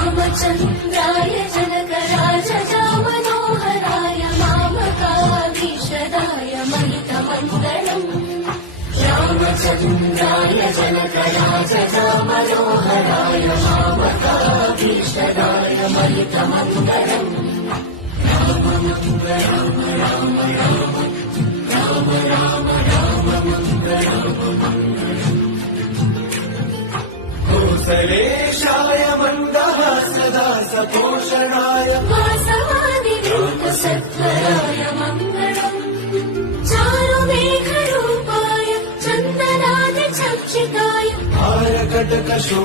रामचन्द्राय जनकराजजा Manoharrai मामकाभीषदाय महितमङ्गलम् रामचन्द्राय जनकराजजा Manoharrai मामकाभीषदाय महितमङ्गलम् Ram Ram Ram Ram Ram Ram Ram कौसलेशाय मन्दहासदा सपोषणाय वासवादिरूपसत्वराय Mangalam चारुमेघरूपाय चन्दनादिचक्षिताय हारकटकशो